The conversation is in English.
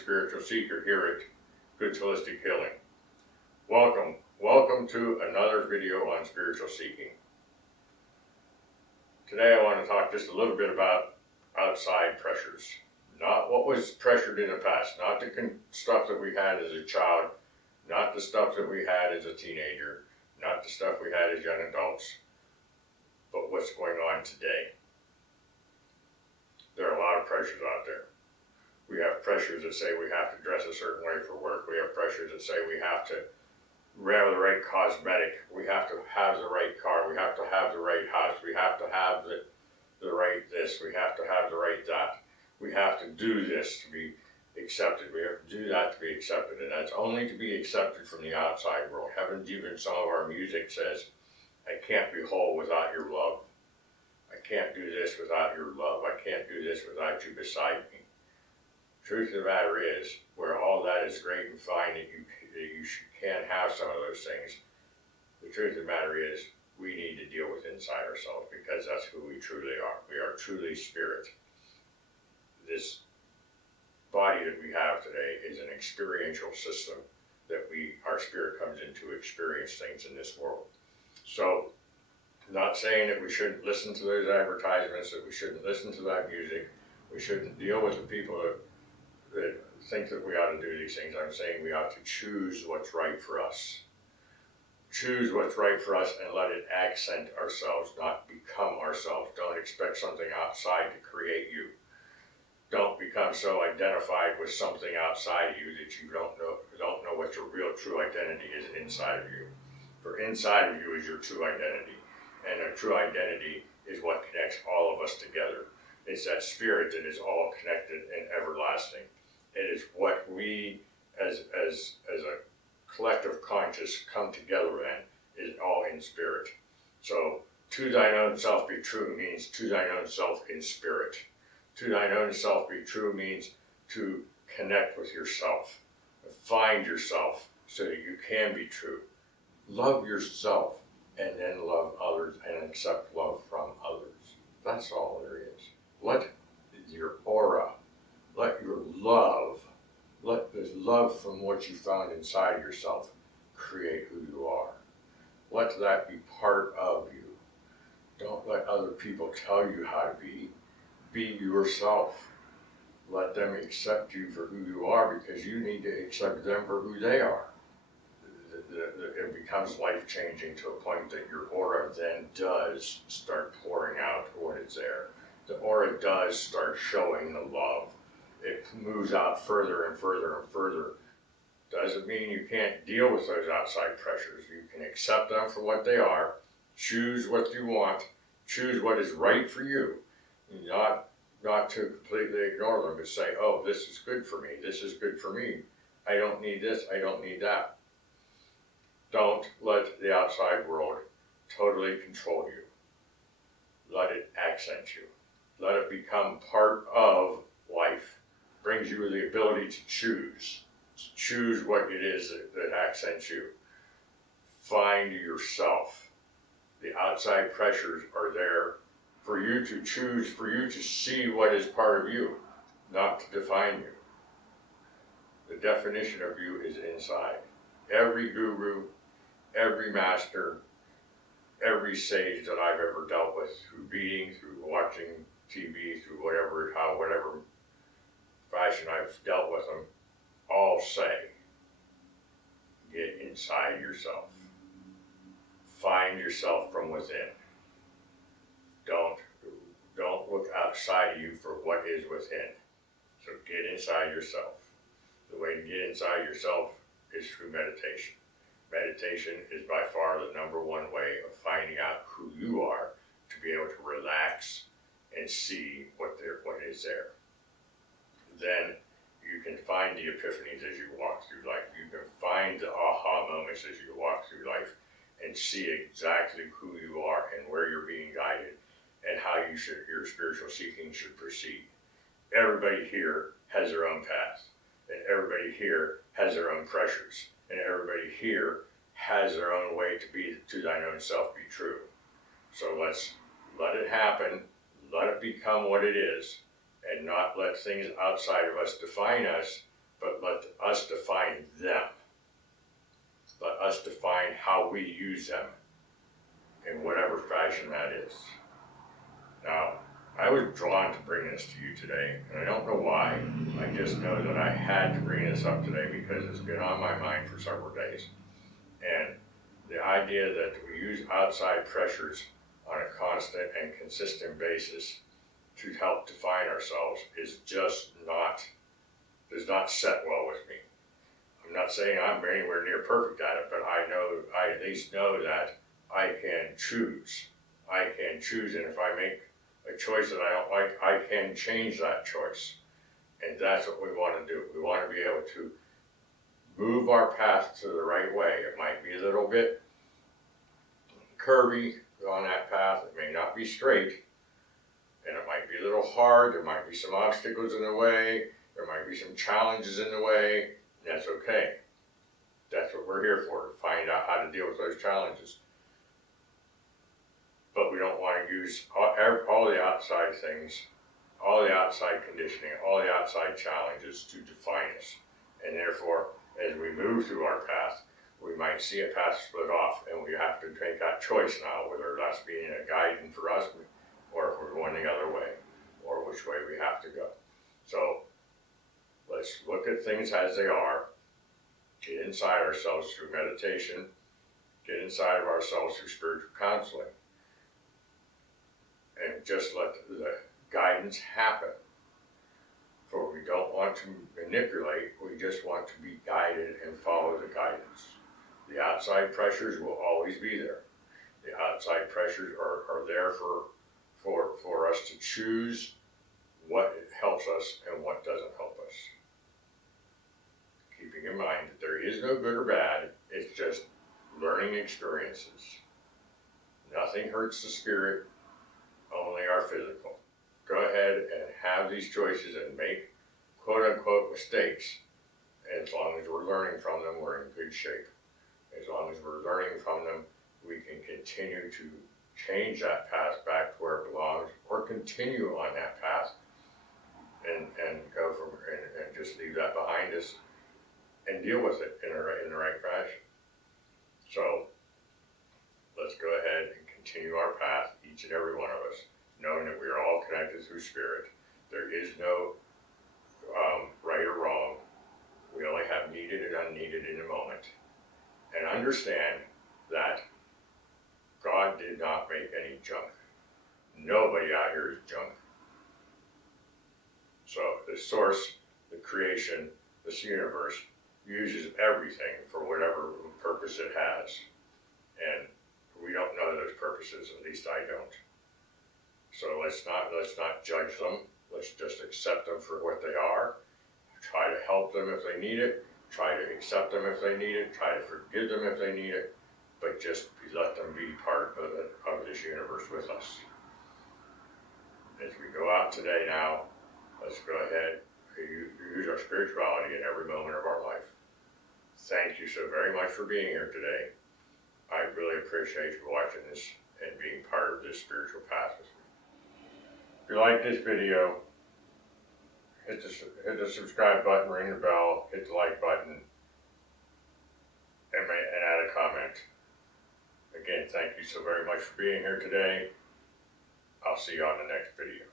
spiritual seeker here at Good Holistic Healing. Welcome to another video on spiritual seeking. Today I want to talk just a little bit about outside pressures. Not what was pressured in the past, not the stuff that we had as a child, not the stuff that we had as a teenager, not the stuff we had as young adults, but what's going on today. There are a lot of pressures out there. We have pressures that say we have to dress a certain way for work. We have pressures that say we have to wear the right cosmetic. We have to have the right car. We have to have the right house. We have to have the right this. We have to have the right that. We have to do this to be accepted. We have to do that to be accepted. And that's only to be accepted from the outside world. Heavens, even some of our music says, I can't be whole without your love. I can't do this without your love. I can't do this without you beside me. Truth of the matter is, where all that is great and fine that you can have some of those things, the truth of the matter is we need to deal with inside ourselves, because that's who we truly are. We are truly spirit. This body that we have today is an experiential system that our spirit comes in to experience things in this world. So, not saying that we shouldn't listen to those advertisements, that we shouldn't listen to that music, we shouldn't deal with the people that think that we ought to do these things. I'm saying we ought to choose what's right for us. Choose what's right for us and let it accent ourselves, not become ourselves. Don't expect something outside to create you. Don't become so identified with something outside you that you don't know what your real true identity is inside of you. For inside of you is your true identity. And a true identity is what connects all of us together. It's that spirit that is all connected and everlasting. It is what we, as a collective conscious, come together in, is all in spirit. So, to thine own self be true means to thine own self in spirit. To thine own self be true means to connect with yourself, find yourself so that you can be true. Love yourself and then love others and accept love from others. That's all there is. Let your aura, let your love, let the love from what you found inside yourself create who you are. Let that be part of you. Don't let other people tell you how to be. Be yourself. Let them accept you for who you are, because you need to accept them for who they are. It becomes life-changing to a point that your aura then does start pouring out what is there. The aura does start showing the love. It moves out further and further and further. Doesn't mean you can't deal with those outside pressures. You can accept them for what they are, choose what you want, choose what is right for you, not to completely ignore them, but say, oh, this is good for me, this is good for me. I don't need this, I don't need that. Don't let the outside world totally control you. Let it accent you. Let it become part of life. Brings you the ability to choose. Choose what it is that accents you. Find yourself. The outside pressures are there for you to choose, for you to see what is part of you, not to define you. The definition of you is inside. Every guru, every master, every sage that I've ever dealt with, through reading, through watching TV, through whatever fashion I've dealt with them, all say, get inside yourself. Find yourself from within. Don't look outside of you for what is within. So get inside yourself. The way to get inside yourself is through meditation. Meditation is by far the number one way of finding out who you are, to be able to relax and see what is there. Then you can find the epiphanies as you walk through life. You can find the aha moments as you walk through life and see exactly who you are and where you're being guided and how your spiritual seeking should proceed. Everybody here has their own path, and everybody here has their own pressures, and everybody here has their own way to be to thine own self be true. So let's let it happen, let it become what it is, and not let things outside of us define us, us define them. Let us define how we use them in whatever fashion that is. Now, I was drawn to bring this to you today, and I don't know why. I just know that I had to bring this up today because it's been on my mind for several days. And the idea that we use outside pressures on a constant and consistent basis to help define ourselves is just not, does not set well with me. I'm not saying I'm anywhere near perfect at it, but I at least know that I can choose. I can choose, and if I make a choice that I don't like, I can change that choice. And that's what we want to do. We want to be able to move our path to the right way. It might be a little bit curvy on that path. It may not be straight, and it might be a little hard. There might be some obstacles in the way. There might be some challenges in the way. That's okay. That's what we're here for, to find out how to deal with those challenges. But we don't want to use all the outside things, all the outside conditioning, all the outside challenges to define us. And therefore, as we move through our path, we might see a path split off, and we have to make that choice now, whether that's being a guidance for us, or if we're going the other way, or which way we have to go. So let's look at things as they are, get inside ourselves through meditation, get inside of ourselves through spiritual counseling, and just let the guidance happen. For we don't want to manipulate, we just want to be guided and follow the guidance. The outside pressures will always be there. The outside pressures are there for us to choose what helps us and what doesn't help us. Keeping in mind that there is no good or bad, it's just learning experiences. Nothing hurts the spirit, only our physical. Go ahead and have these choices and make quote-unquote mistakes. And as long as we're learning from them, we're in good shape. As long as we're learning from them, we can continue to change that path back to where it belongs, or continue on that path and go from and just leave that behind us and deal with it in the right fashion. So let's go ahead and continue our path, each and every one of us, knowing that we are all connected through spirit. There is no right or wrong. We only have needed and unneeded in the moment. And understand that God did not make any junk. Nobody out here is junk. So the source, the creation, this universe, uses everything for whatever purpose it has. And we don't know those purposes, at least I don't. So let's not judge them. Let's just accept them for what they are. Try to help them if they need it. Try to accept them if they need it. Try to forgive them if they need it. But just let them be part of this universe with us. As we go out today now, let's go ahead and use our spirituality in every moment of our life. Thank you so very much for being here today. I really appreciate you watching this and being part of this spiritual path with me. If you like this video, hit the subscribe button, ring the bell, hit the like button, and add a comment. Again, thank you so very much for being here today. I'll see you on the next video.